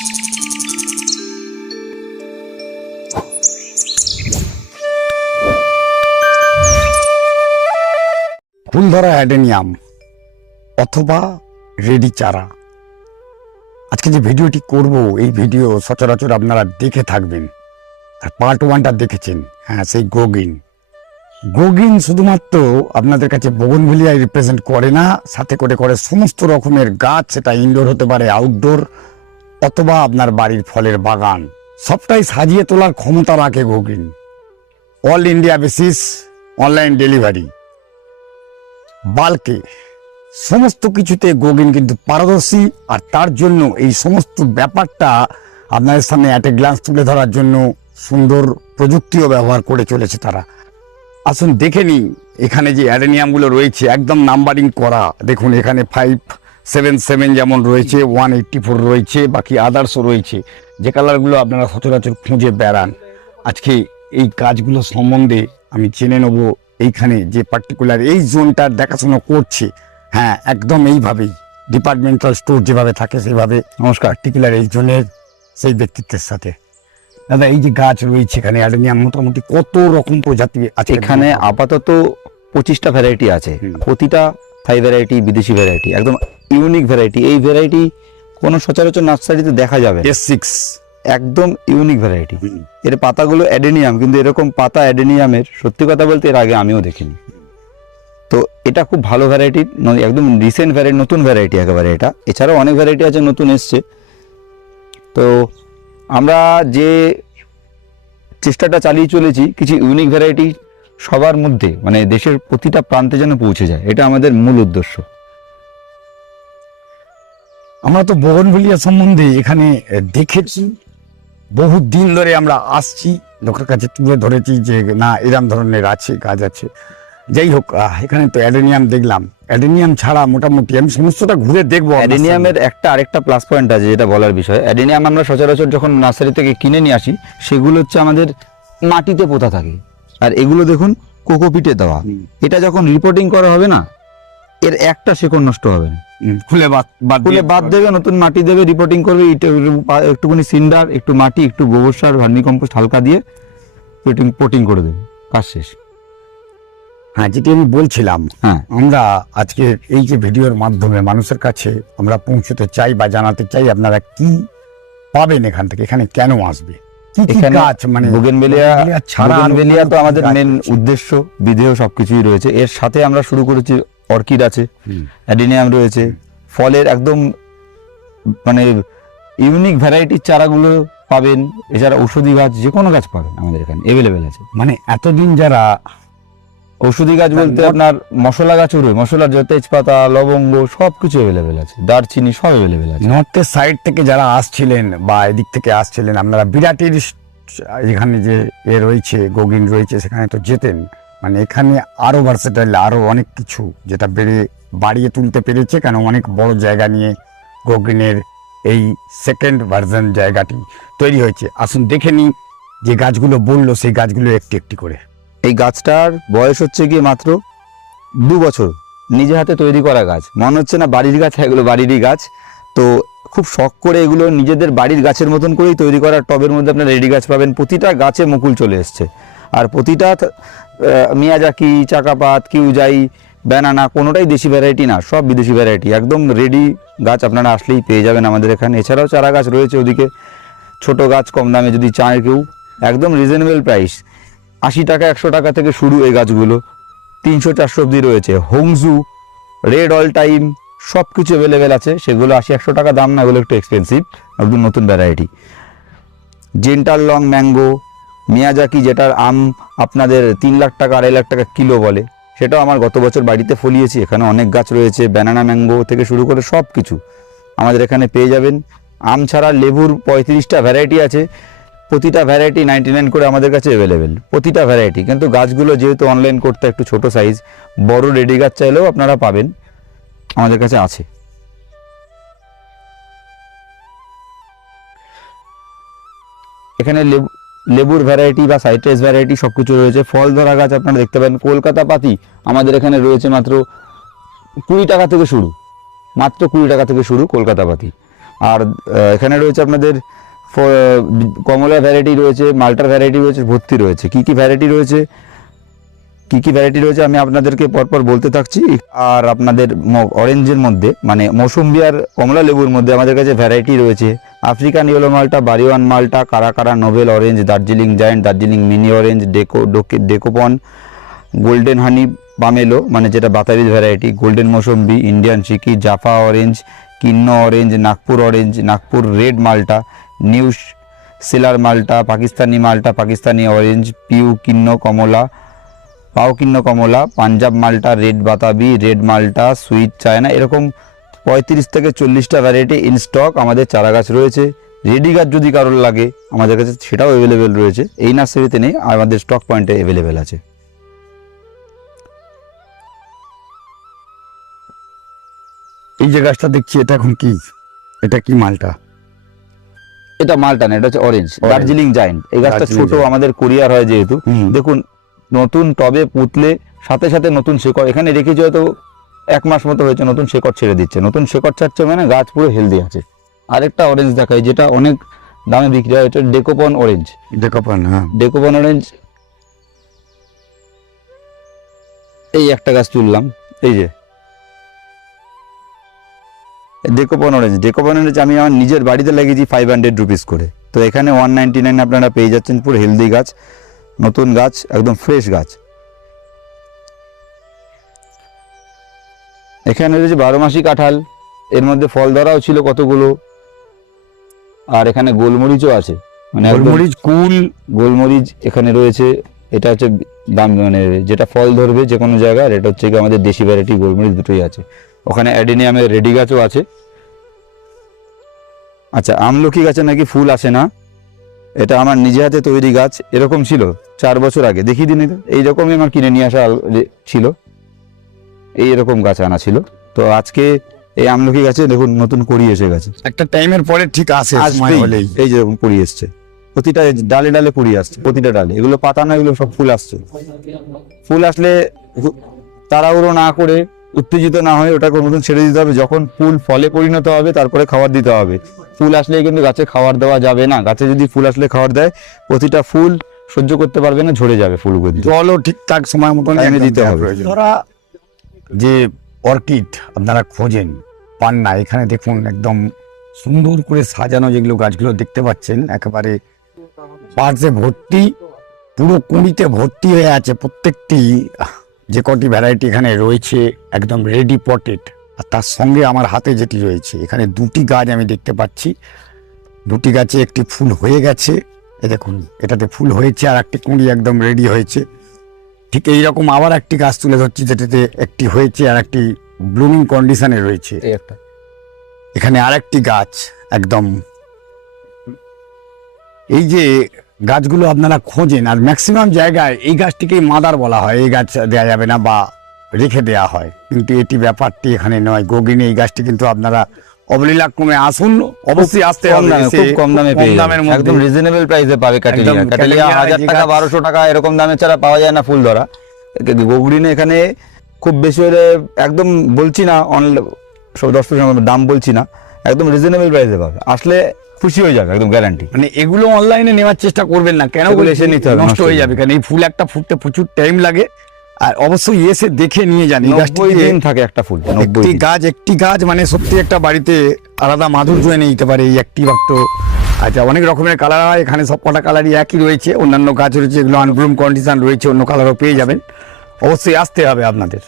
ফুলধরা adenium অথবা ready চারা। আজকে যে ভিডিওটি করব, এই ভিডিও সচরাচর আপনারা দেখে থাকবেন, আর পার্ট 1টা দেখেছেন। হ্যাঁ, সেই গোগিন শুধুমাত্র আপনাদের কাছে বোগনভিলিয়ায় রিপ্রেজেন্ট করে না, সাথে করে করে সমস্ত রকমের গাছ, সেটা ইনডোর হতে পারে, আউটডোর, অথবা আপনার বাড়ির ফলের বাগান, সবটাই সাজিয়ে তোলার ক্ষমতা রাখে গোগিন। All India basis, online delivery, বাল্কে, সমস্ত কিছুতে গোগিন কিন্তু পারদর্শী। আর তার জন্য এই সমস্ত ব্যাপারটা আপনাদের সামনে অ্যাট এ গ্লান্স তুলে ধরার জন্য সুন্দর প্রযুক্তিও ব্যবহার করে চলেছে তারা। আসুন দেখে নিই এখানে যে অ্যাডেনিয়ামগুলো রয়েছে, একদম নাম্বারিং করা। দেখুন এখানে 577 যেমন রয়েছে, 184 রয়েছে, বাকি আদার্সও রয়েছে, যে কালারগুলো আপনারা সচরাচর খুঁজে বেড়ান। আজকে এই গাছগুলো সম্বন্ধে আমি জেনে নেব। এইখানে যে পার্টিকুলার এই জোনটার দেখাশোনা করছে, হ্যাঁ একদম এইভাবেই ডিপার্টমেন্টাল স্টোর যেভাবে থাকে সেভাবে, নমস্কার, পার্টিকুলার এই জোনের সেই ব্যক্তিত্বের সাথে। দাদা, এই যে গাছ রয়েছে এখানে অ্যাডেনিয়াম মোটামুটি কত রকম প্রজাতি আছে? এখানে আপাতত 25টা ভ্যারাইটি আছে। প্রতিটা থাই ভ্যারাইটি, বিদেশি ভ্যারাইটি, একদম ইউনিক ভ্যারাইটি। এই ভ্যারাইটি কোনো সচরাচর নার্সারিতে দেখা যাবে না। S6 একদম ইউনিক ভ্যারাইটি। এর পাতাগুলো অ্যাডেনিয়াম, কিন্তু এরকম পাতা অ্যাডেনিয়ামের সত্যি কথা বলতে এর আগে আমিও দেখিনি। তো এটা খুব ভালো ভ্যারাইটি, একদম রিসেন্ট ভ্যারাইটি, নতুন ভ্যারাইটি একেবারে এটা। এছাড়াও অনেক ভ্যারাইটি আছে নতুন এসছে। তো আমরা যে চেষ্টাটা চালিয়ে চলেছি, কিছু ইউনিক ভ্যারাইটি সবার মধ্যে, মানে দেশের প্রতিটা প্রান্তে যেন পৌঁছে যায়, এটা আমাদের মূল উদ্দেশ্য। আমরা তো বোগনভিলিয়া সম্বন্ধে এখানে দেখেছি, বহু দিন ধরে আমরা আসছি, লোকের কাছে তুলে ধরেছি যে না এরম ধরনের আছে, গাছ আছে। যাই হোক, এখানে তো অ্যাডেনিয়াম দেখলাম। অ্যাডেনিয়াম ছাড়া মোটামুটি আমি সমস্তটা ঘুরে দেখবো। অ্যাডেনিয়ামের আরেকটা প্লাস পয়েন্ট আছে যেটা বলার বিষয়। অ্যাডেনিয়াম আমরা সচরাচর যখন নার্সারি থেকে কিনে নিয়ে আসি, সেগুলো হচ্ছে আমাদের মাটিতে পোতা থাকে, আর এগুলো দেখুন কোকোপিটে দেওয়া। এটা যখন রিপোর্টিং করা হবে না, এর একটা শেকড় নষ্ট হবে না। খুলে বাদ দেবে, নতুন মাটি দেবে, রিপোর্টিং করবে, একটুখানি সিন্ডার, একটু মাটি, একটু গোবর সার, ভার্মি কম্পোস্ট হালকা দিয়ে পোটিং করে দেবে, কাজ শেষ। হ্যাঁ, যেটি আমি বলছিলাম, হ্যাঁ, আমরা আজকে এই যে ভিডিওর মাধ্যমে মানুষের কাছে আমরা পৌঁছতে চাই বা জানাতে চাই আপনারা কি পাবেন এখান থেকে, এখানে কেন আসবে, কি কি গাছ, মানে বোগেনভেলিয়া ছাড়া। বোগেনভেলিয়া তো আমাদের মেন উদ্দেশ্য, বিধেয় সবকিছুই রয়েছে। এর সাথে আমরা শুরু করেছি অর্কিড আছে, অ্যাডেনিয়াম রয়েছে, ফলের একদম মানে ইউনিক ভ্যারাইটির চারাগুলো পাবেন। এছাড়া ঔষধি গাছ, যে কোনো গাছ পাবেন আমাদের এখানে অ্যাভেলেবেল আছে। মানে এতদিন যারা ঔষধি গাছ বলতে আপনার মশলা গাছও রয়েছে, মশলার যে তেজপাতা, লবঙ্গ, সবকিছু অ্যাভেলেবেল আছে, দারচিনি সব অ্যাভেলেবেল আছে। নর্থের সাইড থেকে যারা আসছিলেন বা এদিক থেকে আসছিলেন, আপনারা বিরাটের যেখানে যে রয়েছে গোগিন রয়েছে, সেখানে তো যেতেন। মানে এখানে আরো ভার্সেটাইল, আরো অনেক কিছু যেটা বাড়িয়ে তুলতে পেরেছে, কেন অনেক বড় জায়গা নিয়ে গোগিনের এই সেকেন্ড ভার্সন জায়গাটি তৈরি হয়েছে। আসুন দেখে নিই যে গাছগুলো বললো, সেই গাছগুলো একটি একটি করে। এই গাছটার বয়স হচ্ছে গিয়ে মাত্র 2 বছর। নিজে হাতে তৈরি করা গাছ, মনে হচ্ছে না বাড়ির গাছ, এগুলো বাড়িরই গাছ। তো খুব শখ করে এগুলো নিজেদের বাড়ির গাছের মতন করেই তৈরি করা। টবের মধ্যে আপনার রেডি গাছ পাবেন, প্রতিটা গাছে মুকুল চলে এসছে। আর প্রতিটা মিয়াজাকি, চাকাপাত, কিউজাই, ব্যানানা, কোনোটাই দেশি ভ্যারাইটি না, সব বিদেশি ভ্যারাইটি। একদম রেডি গাছ আপনারা আসলেই পেয়ে যাবেন আমাদের এখানে। এছাড়াও চারা গাছ রয়েছে ওদিকে, ছোট গাছ কম দামে যদি চায় কেউ, একদম রিজনেবল প্রাইস, 80 টাকা 100 টাকা থেকে শুরু এই গাছগুলো, 300-400 অব্দি রয়েছে। হোংজু, রেড অল টাইম, সব কিছু অ্যাভেলেবেল আছে। সেগুলো 80-100 টাকা দাম না, এগুলো একটু এক্সপেন্সিভ, একদম নতুন variety. Gentle long mango, Miyazaki, যেটার আম আপনাদের 3 লাখ টাকা 2.5 লাখ টাকা কিলো বলে, সেটাও আমার গত বছর বাড়িতে ফলিয়েছি। এখানে অনেক গাছ রয়েছে, ব্যানানা ম্যাঙ্গো থেকে শুরু করে সব কিছু আমাদের এখানে পেয়ে যাবেন। আম ছাড়া লেবুর 35টা ভ্যারাইটি আছে, প্রতিটা ভ্যারাইটি 99 করে আমাদের কাছে অ্যাভেলেবেল, প্রতিটা ভ্যারাইটি। কিন্তু গাছগুলো যেহেতু অনলাইন করতে একটু ছোট সাইজ, বড় রেডি গাছ চাইলেও আপনারা পাবেন, আমাদের কাছে আছে। এখানে লেবুর ভ্যারাইটি বা সাইট্রাস ভ্যারাইটি সবকিছু রয়েছে। ফল ধরা গাছ আপনারা দেখতে পাবেন, কলকাতা পাতি আমাদের এখানে রয়েছে মাত্র 20 টাকা থেকে শুরু, মাত্র 20 টাকা থেকে শুরু কলকাতা পাতি। আর এখানে রয়েছে আপনাদের কমলা ভ্যারাইটি রয়েছে, মাল্টার ভ্যারাইটি রয়েছে, ভর্তি রয়েছে। কি কি ভ্যারাইটি রয়েছে আমি আপনাদেরকে পরপর বলতে থাকছি। আর আপনাদের অরেঞ্জের মধ্যে মানে মৌসুম্বি আর কমলা লেবুর মধ্যে আমাদের কাছে ভ্যারাইটি রয়েছে আফ্রিকান ইয়েলো মাল্টা, বারিওয়ান মাল্টা, Cara navel orange, Darjeeling giant, Darjeeling mini orange, Dekopon, golden honey pomelo মানে যেটা বাতাবিজ ভ্যারাইটি, গোল্ডেন মৌসুম্বি, ইন্ডিয়ান চিকি, Jaffa orange, Kinnow orange, Nagpur red মাল্টা, নিউ সেলার মাল্টা, পাকিস্তানি মাল্টা, পাকিস্তানি অরেঞ্জ, পাও কিন্ন কমলা, পাঞ্জাব মাল্টা, রেড বাতাবি, রেড মাল্টা, সুইট চায়না, এরকম 35 থেকে 40টা ভ্যারাইটি ইন স্টক আমাদের চারা গাছ রয়েছে। রেডি গাছ যদি কারোর লাগে আমাদের কাছে সেটাও অ্যাভেলেবেল রয়েছে, এই নার্সারিতে নেই, আমাদের স্টক পয়েন্টে অ্যাভেলেবেল আছে। এই যে গাছটা দেখছি এটা এখন কি, এটা কি মালটা? এটা মাল্টা না, এটা হচ্ছে অরেঞ্জ, দার্জিলিং জায়েন্ট। এই গাছটা দার্জিলিং ছোট, জায়েন্ট। আমাদের কোরিয়ার হয় যেহেতু। দেখুন নতুন টবে পুতলে সাথে সাথে নতুন শেকড়, এখানে রেখেছি হয়তো 1 মাস মতো হয়েছে, নতুন শেকড় ছেড়ে দিচ্ছে। নতুন শেকড় ছাড়ছে মানে গাছ পুরো হেলদি আছে। আরেকটা অরেঞ্জ দেখাই যেটা অনেক দামে বিক্রি হয়, এটা ডেকোপন অরেঞ্জ। হ্যাঁ, ডেকোপন অরেঞ্জ, এই একটা গাছ তুললাম, এই যে ডেকোপন অরেঞ্জ আমি আমার নিজের বাড়িতে লাগিয়েছি 500 রুপিস করে। তো এখানে 199 আপনারা পেয়ে যাচ্ছেন, পুরো হেলদি গাছ, নতুন গাছ, একদম ফ্রেশ গাছ। এখানে রয়েছে 12 মাসি কাঁঠাল, এর মধ্যে ফল ধরাও ছিল কতগুলো। আর এখানে গোলমরিচও আছে, মানে গোলমরিচ এখানে রয়েছে। এটা হচ্ছে দাম মানে যেটা ফল ধরবে যে কোনো জায়গায়, আর এটা হচ্ছে কি আমাদের দেশি ভ্যারাইটি গোলমরিচ, দুটোই আছে। ওখানে অ্যাডেনিয়ামের রেডি গাছও আছে। আচ্ছা, আমলকি গাছে নাকি ফুল আসে না, এটা আমার নিজে হাতে তৈরি গাছ। এরকম ছিল 4 বছর আগে, দেখিয়ে দিন। এইরকমই আমার কিনে নিয়ে আসা ছিল, এইরকম গাছ আনা ছিল। তো আজকে এই আমলকি গাছে দেখুন নতুন কড়ি এসে গেছে, একটা টাইমের পরে ঠিক আসে, সময় হলেই এই যে কড়ি এসছে, প্রতিটা ডালে ডালে কড়ি আসছে, প্রতিটা ডালে। এগুলো পাতা না, এগুলো সব ফুল আসছে। ফুল আসলে তাড়াহুড়ো না করে, উত্তেজিত না হয়ে ওটাকে মতন ছেড়ে দিতে হবে। যখন ফুল ফলে পরিণত হবে তারপরে খাবার দিতে হবে। ফুল আসলে কিন্তু গাছে খাবার দেওয়া যাবে না। গাছে যদি ফুল আসলে খাবার দেয়, প্রতিটা ফুল সহ্য করতে পারবে না, ঝরে যাবে ফুলগুলো। জলও ঠিকঠাক সময় মতন দিতে হবে। ধরা যে অর্কিড আপনারা খোঁজেন পান না, এখানে দেখুন একদম সুন্দর করে সাজানো যেগুলো গাছগুলো দেখতে পাচ্ছেন, একেবারে পার্সে ভর্তি, পুরো কুঁড়িতে ভর্তি হয়ে আছে। প্রত্যেকটি যে কটি ভ্যারাইটি এখানে রয়েছে একদম রেডি পটেড। আর তার সঙ্গে আমার হাতে যেটি রয়েছে, এখানে 2টি গাছ আমি দেখতে পাচ্ছি। 2টি গাছে একটি ফুল হয়ে গেছে, এ দেখুন এটাতে ফুল হয়েছে, আর একটি কুঁড়ি একদম রেডি হয়েছে। ঠিক এইরকম আবার একটি গাছ তুলে ধরছি, যেটাতে একটি হয়েছে আর একটি ব্লুমিং কন্ডিশনে রয়েছে। এখানে আরেকটি গাছ একদম, এই যে গাছগুলো আপনারা খোঁজেন, আর ম্যাক্সিমাম জায়গায় এই গাছটিকেই মাদার বলা হয়, এই গাছ দেওয়া যাবে না বা রেখে দেওয়া হয়, কিন্তু এটি ব্যাপারটি এখানে নয়। গোগিনে এই গাছটি কিন্তু আপনারা অবলীলাক্রমে আসুন, অবশ্যই আসতে হবে। খুব কম দামে পেয়ে যাবেন, দামের মধ্যে একদম রিজনেবল প্রাইসে পাবে। ক্যাটেলিয়া 1000 টাকা 1200 টাকা এরকম দামে ছাড়া পাওয়া যায় না ফুল ধরা। গোগরিনে এখানে খুব বেশি হলে, একদম বলছি না সব 10% দাম বলছি না, একদম রিজনেবল প্রাইসে পাবে। আসলে খুশি হয়ে যাবে, একদম গ্যারান্টি। মানে এগুলো অনলাইনে নেওয়ার চেষ্টা করবেন না, কেন এসে নিতে হবে, নষ্ট হয়ে যাবে। কারণ এই ফুল একটা ফুটতে প্রচুর টাইম লাগে, আর অবশ্যই এসে দেখে নিয়ে যান। 90 দিন থাকে একটা ফুল, 90 দিন। একটি গাছ মানে সত্যি একটা বাড়িতে আলাদা মাধুর্য এনে দিতে পারে এই একটি মাত্র। আচ্ছা, অনেক রকমের কালার হয়, এখানে সব কটা কালারই একই রয়েছে। অন্যান্য গাছ রয়েছে এগুলো আনব্লুম কন্ডিশন রয়েছে, অন্য কালারও পেয়ে যাবেন। অবশ্যই আসতে হবে আপনাদের।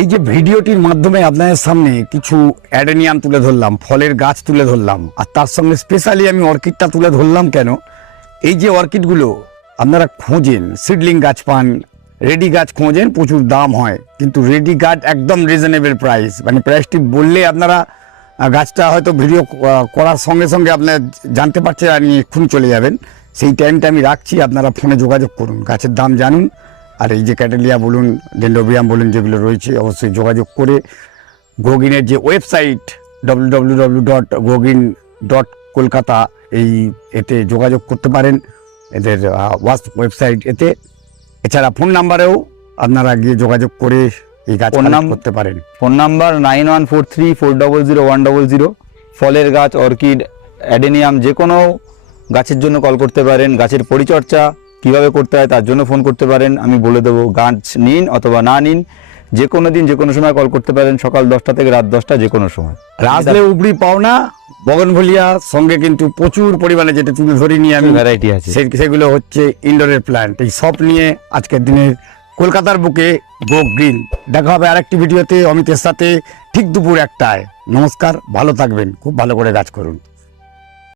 এই যে ভিডিওটির মাধ্যমে আপনাদের সামনে কিছু অ্যাডেনিয়াম তুলে ধরলাম, ফলের গাছ তুলে ধরলাম, আর তার সঙ্গে স্পেশালি আমি অর্কিডটা তুলে ধরলাম কেন, এই যে অর্কিডগুলো আপনারা খোঁজেন, সিডলিং গাছ পান, রেডি গাছ খোঁজেন, প্রচুর দাম হয়, কিন্তু রেডি গাছ একদম রিজনেবল প্রাইস। মানে প্রাইসটি বললে আপনারা গাছটা হয়তো ভিডিও করার সঙ্গে সঙ্গে আপনারা জানতে পারছেন আর নিয়ে এক্ষুনি চলে যাবেন। সেই টাইমটা আমি রাখছি, আপনারা ফোনে যোগাযোগ করুন, গাছের দাম জানুন। আর এই যে ক্যাটেলিয়া বলুন, ডেন্ড্রোবিয়াম বলুন, যেগুলো রয়েছে অবশ্যই যোগাযোগ করে গোগিনের যে ওয়েবসাইট www.gogin.kolkata এই এতে যোগাযোগ করতে পারেন, এদের ওয়েবসাইট এতে। এছাড়া ফোন নাম্বারেও আপনারা গিয়ে যোগাযোগ করে এই গাছ করতে পারেন। Phone number 9143400100। ফলের গাছ, অর্কিড, অ্যাডেনিয়াম, যে কোনো গাছের জন্য কল করতে পারেন। গাছের পরিচর্যা কিভাবে করতে হয় তার জন্য ফোন করতে পারেন, আমি বলে দেবো। গাছ নিন অথবা না নিন, যে কোনো দিন যে কোনো সময় কল করতে পারেন, সকাল 10টা থেকে রাত 10টা, যে কোনো সময়। রাজলে উপরি পাওনা বগনভেলিয়া সঙ্গে কিন্তু প্রচুর পরিমাণে, যেটা তুলে ধরি নিয়ে আমি, ভ্যারাইটি আছে। সেগুলো হচ্ছে ইনডোরের প্ল্যান্ট। এই সব নিয়ে আজকের দিনের কলকাতার বুকে গো গ্রিন। দেখা হবে আরেকটি ভিডিওতে অমিতের সাথে, ঠিক দুপুর 1টায়। নমস্কার, ভালো থাকবেন, খুব ভালো করে গাছ করুন।